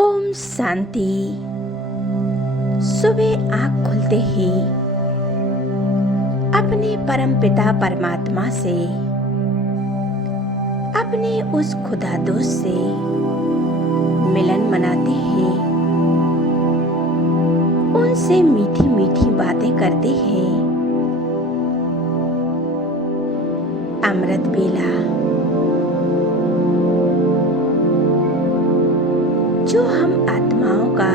ओम शांति। सुबह आँख खुलते ही अपने परमपिता परमात्मा से, अपने उस खुदा दोस्त से मिलन मनाते हैं, उनसे मीठी मीठी बातें करते हैं। अमृत बेला जो हम आत्माओं का,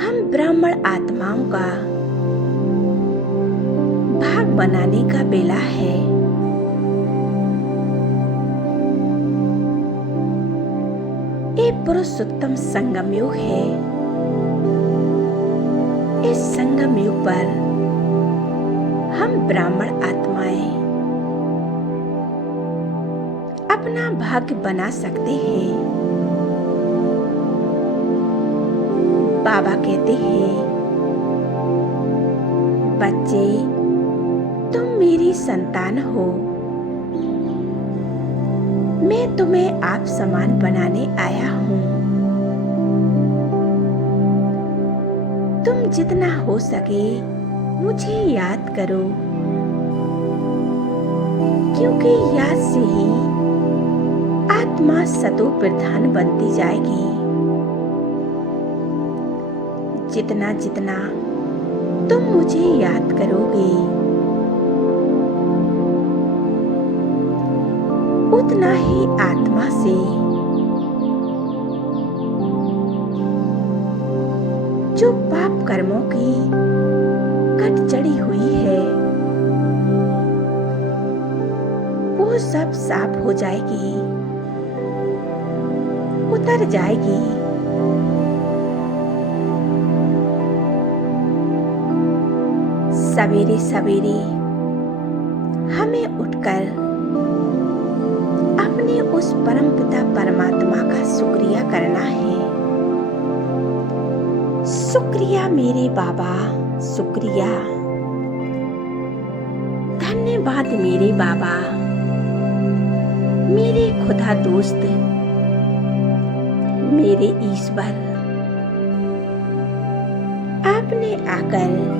हम ब्राह्मण आत्माओं का भाग बनाने का बेला है। ये पुरुषोत्तम संगम युग है। इस संगम युग पर हम ब्राह्मण आत्माएं अपना भाग्य बना सकते हैं। बाबा कहते हैं, बच्चे तुम मेरी संतान हो, मैं तुम्हें आप समान बनाने आया हूँ। तुम जितना हो सके मुझे याद करो, क्योंकि याद से ही आत्मा सतो प्रधान बनती जाएगी। जितना जितना तुम मुझे याद करोगे, उतना ही आत्मा से जो पाप कर्मों की कट चढ़ी हुई है, वो सब साफ हो जाएगी, उतर जाएगी। सवेरे सवेरे हमें उठकर अपने उस परमपिता परमात्मा का शुक्रिया करना है। शुक्रिया मेरे बाबा, शुक्रिया, धन्यवाद मेरे बाबा, मेरे खुदा दोस्त, मेरे ईश्वर, आपने आकर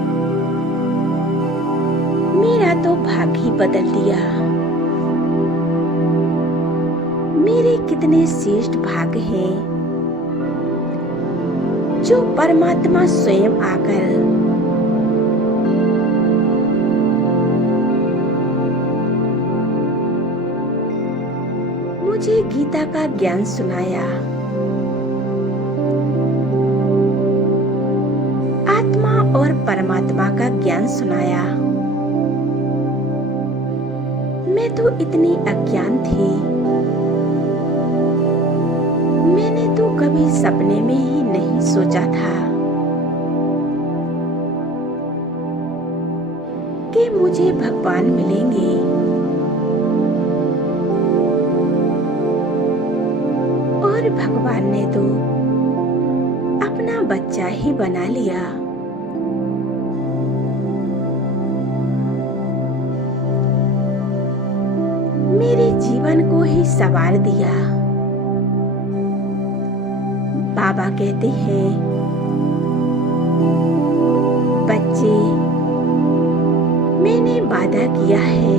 मेरा तो भाग्य ही बदल दिया। मेरे कितने श्रेष्ठ भाग्य हैं जो परमात्मा स्वयं आकर मुझे गीता का ज्ञान सुनाया। आत्मा और परमात्मा का ज्ञान सुनाया। मैं तो इतनी अज्ञान थी, मैंने तो कभी सपने में ही नहीं सोचा था कि मुझे भगवान मिलेंगे। और भगवान ने तो अपना बच्चा ही बना लिया। मेरे जीवन को ही संवार दिया। बाबा कहते हैं, बच्चे मैंने वादा किया है,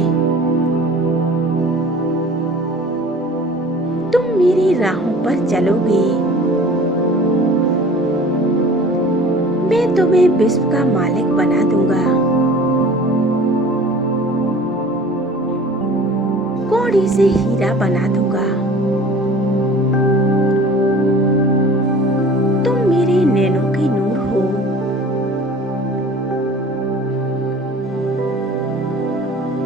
तुम मेरी राहों पर चलोगे, मैं तुम्हें विश्व का मालिक बना दूंगा। कौड़ी से हीरा बना दूंगा। तुम मेरे नैनों की नूर हो।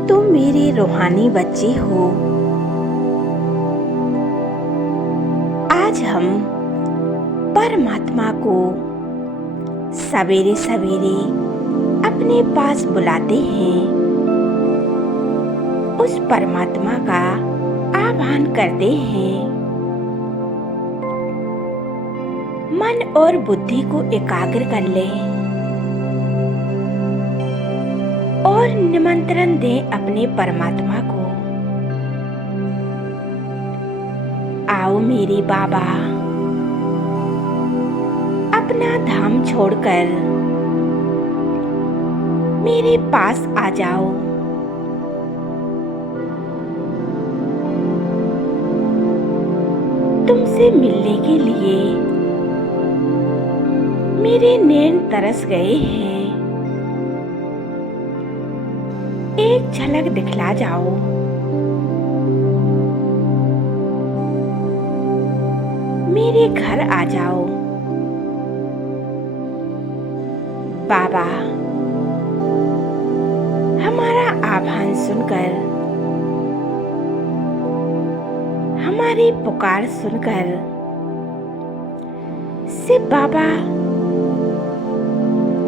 तुम मेरे रूहानी बच्चे हो। आज हम परमात्मा को सवेरे सवेरे अपने पास बुलाते हैं। उस परमात्मा का आह्वान करते हैं। मन और बुद्धि को एकाग्र कर ले और निमंत्रण दें अपने परमात्मा को। आओ मेरे बाबा, अपना धाम छोड़कर मेरे पास आ जाओ। तुमसे मिलने के लिए मेरे नैन तरस गए हैं। एक झलक दिखला जाओ। मेरे घर आ जाओ। बाबा, हमारा आह्वान सुनकर, हमारी पुकार सुनकर शिव बाबा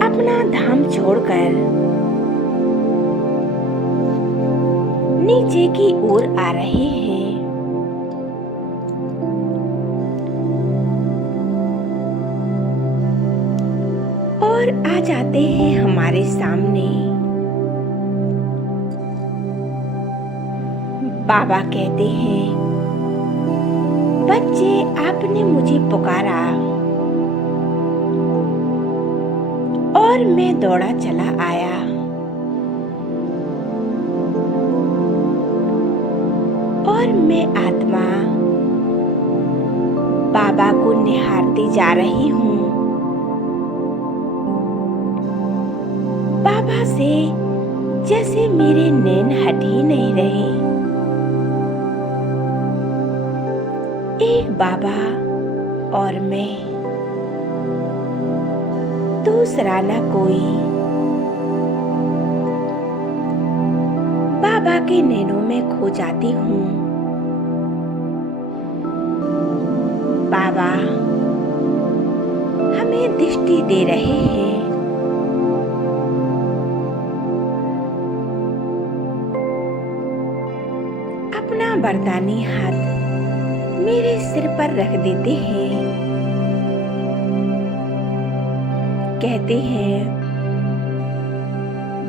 अपना धाम छोड़कर नीचे की ओर आ रहे हैं। और आ जाते हैं हमारे सामने। बाबा कहते हैं, बच्चे, आपने मुझे पुकारा और मैं दौड़ा चला आया। और मैं आत्मा बाबा को निहारती जा रही हूँ। बाबा से जैसे मेरे नैन हट ही नहीं रहे। एक बाबा और मैं, दूसरा न कोई। बाबा के नैनों में खो जाती हूँ। बाबा हमें दृष्टि दे रहे हैं। अपना वरदानी हाथ मेरे सिर पर रख देते हैं। कहते हैं,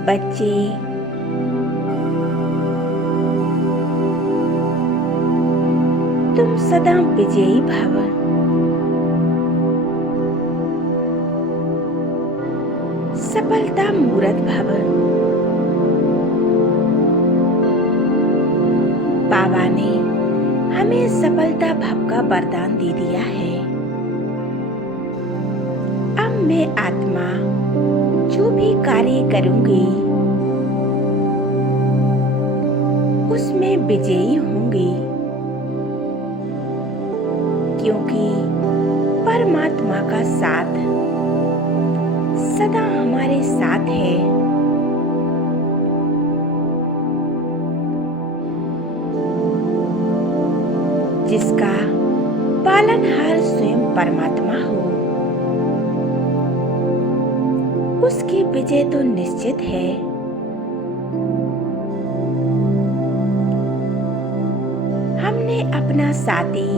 बच्चे, तुम सदा विजयी भव। सफलता मूरत भव। बाबा ने हमें सफलता भव का वरदान दे दिया है। अब मैं आत्मा जो भी कार्य करूंगी उसमें विजयी होंगी, क्योंकि परमात्मा का साथ सदा हमारे साथ है। जिसका पालनहार स्वयं परमात्मा हो, उसकी विजय तो निश्चित है। हमने अपना साथी,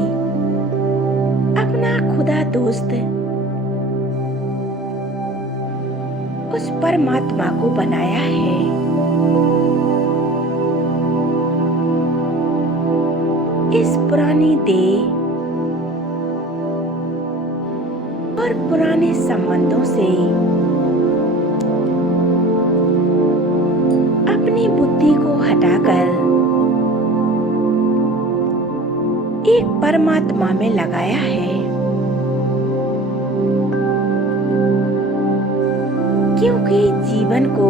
अपना खुदा दोस्त उस परमात्मा को बनाया है। इस पुरानी देह और पुराने संबंधों से अपनी बुद्धि को हटाकर एक परमात्मा में लगाया है, क्योंकि जीवन को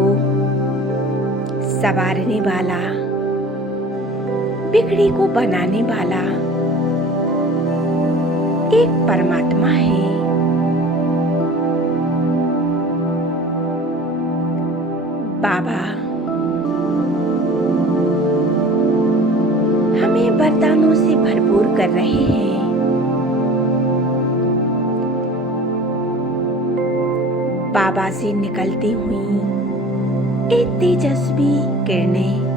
संवारने वाला, बिगड़ी को बनाने वाला एक परमात्मा है। बाबा हमें वरदानों से भरपूर कर रहे हैं। बाबा से निकलती हुई एक तेजस्वी किरणें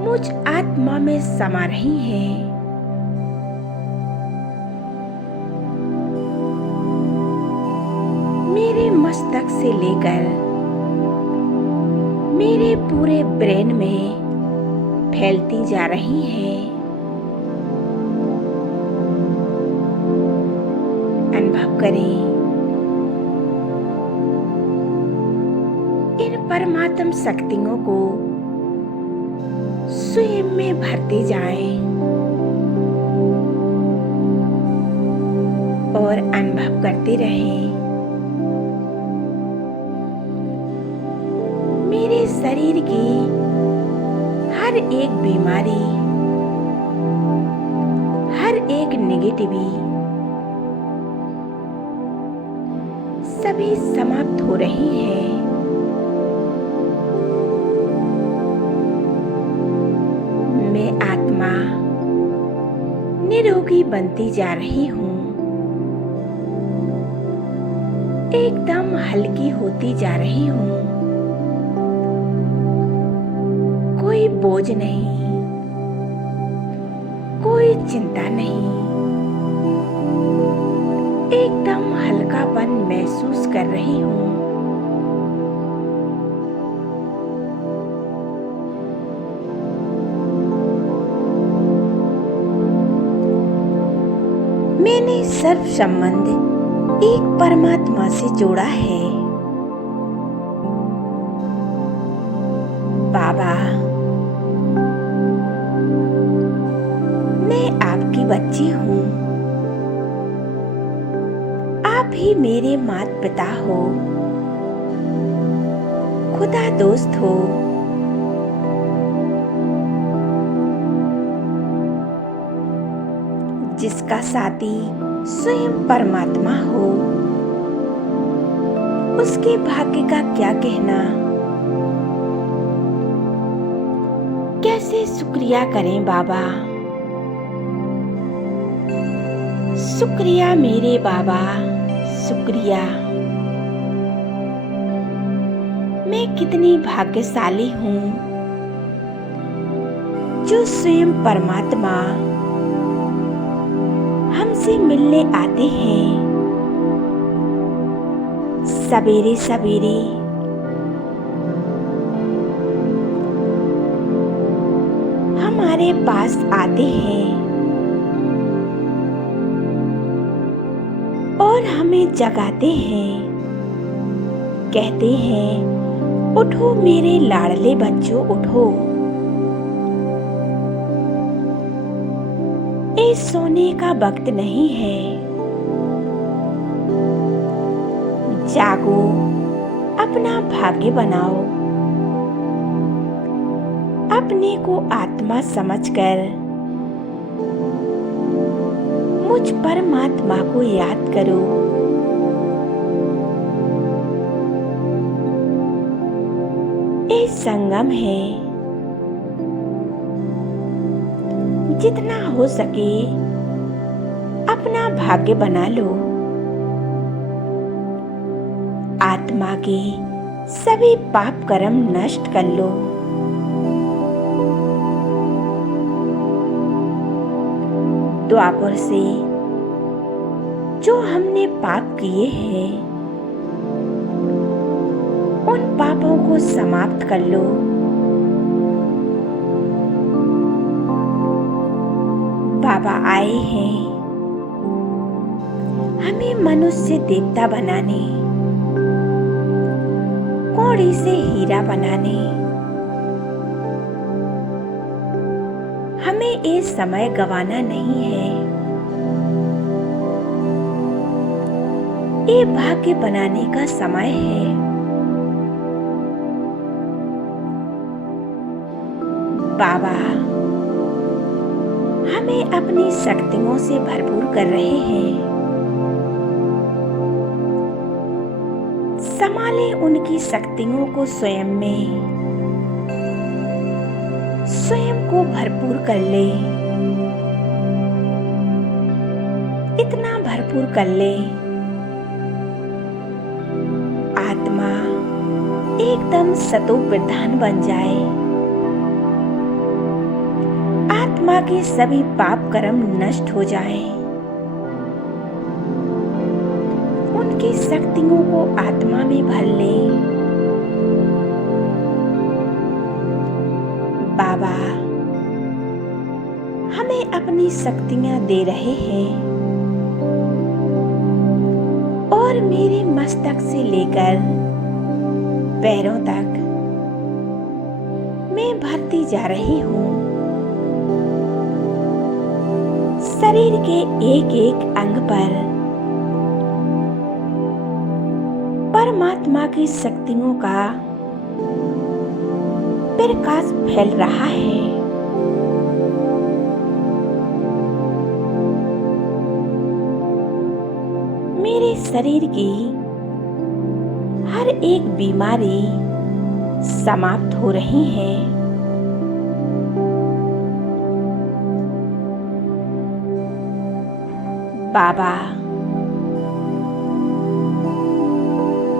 मुझ आत्मा में समा रही हैं। मेरे मस्तक से लेकर मेरे पूरे ब्रेन में फैलती जा रही हैं। अनुभव करें। इन परमात्म शक्तियों को स्वयं में भरते जाएं और अनुभव करते रहें। मेरे शरीर की हर एक बीमारी, हर एक नेगेटिविटी सभी समाप्त हो रही है। मैं आत्मा निरोगी बनती जा रही हूँ, एकदम हल्की होती जा रही हूँ। कोई बोझ नहीं, कोई चिंता नहीं, एकदम हल्कापन महसूस कर रही हूँ। मैंने सर्व संबंध एक परमात्मा से जोड़ा है। बाबा, मैं आपकी बच्ची हूँ। आप ही मेरे माता पिता हो, खुदा दोस्त हो। जिसका साथी स्वयं परमात्मा हो, उसके भाग्य का क्या कहना। कैसे शुक्रिया करें बाबा। शुक्रिया मेरे बाबा, शुक्रिया। मैं कितनी भाग्यशाली हूँ जो स्वयं परमात्मा हमसे मिलने आते हैं। सवेरे सवेरे हमारे पास आते हैं और हमें जगाते हैं। कहते हैं, उठो मेरे लाडले बच्चों, उठो। ये सोने का वक्त नहीं है। जागो, अपना भाग्य बनाओ। अपने को आत्मा समझकर मुझ परमात्मा को याद करो। ये संगम है। जितना हो सके अपना भाग्य बना लो। आत्मा के सभी पाप कर्म नष्ट कर लो। द्वापर से जो हमने पाप किए हैं, उन पापों को समाप्त कर लो। बाबा आए हैं हमें मनुष्य देवता बनाने, कौड़ी से हीरा बनाने। हमें ये समय गंवाना नहीं है। ये भाग्य बनाने का समय है। बाबा हमें अपनी शक्तियों से भरपूर कर रहे हैं। संभाले उनकी शक्तियों को स्वयं में, स्वयं को भरपूर कर ले। इतना भरपूर कर ले, आत्मा एकदम सतो प्रधान बन जाए। आत्मा के सभी पाप कर्म नष्ट हो जाएं। उनकी शक्तियों को आत्मा में भर ले। बाबा हमें अपनी शक्तियां दे रहे हैं। और मेरे मस्तक से लेकर पैरों तक मैं भरती जा रही हूँ। शरीर के एक एक अंग पर परमात्मा की शक्तियों का प्रकाश फैल रहा है। मेरे शरीर की हर एक बीमारी समाप्त हो रही है। बाबा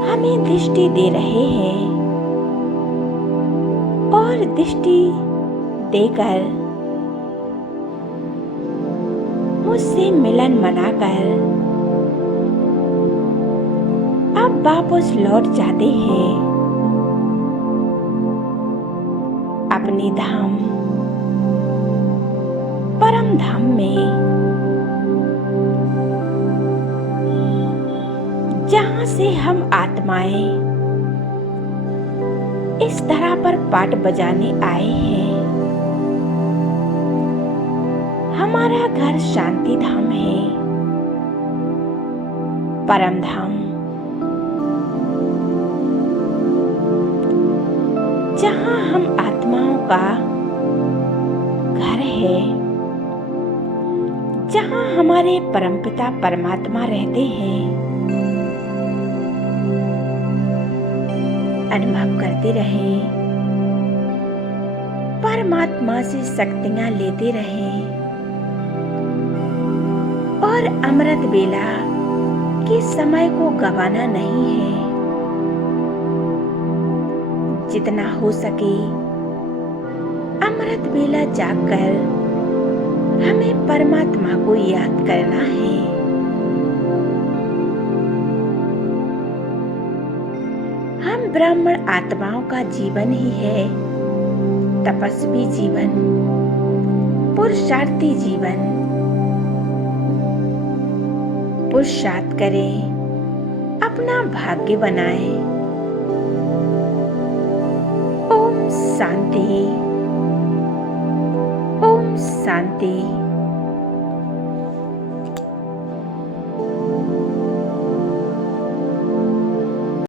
हमें दृष्टि दे रहे हैं और दृष्टि देकर मुझसे मिलन मनाकर अब वापस लौट जाते हैं अपने धाम परम धाम में, जहां से हम आत्माएं इस तरह पर पाठ बजाने आए हैं। हमारा घर शांति धाम है, परम धाम, जहां हम आत्माओं का घर है, जहां हमारे परमपिता परमात्मा रहते हैं। अनुभव करते रहें, परमात्मा से शक्तियां लेते रहें और अमृत बेला के समय को गंवाना नहीं है। जितना हो सके अमृत बेला जागकर हमें परमात्मा को याद करना है। हम ब्राह्मण आत्माओं का जीवन ही है तपस्वी जीवन, पुरुषार्थी जीवन। पुरुषार्थ करें, अपना भाग्य बनाएं। ओम शांति, ओम शांति।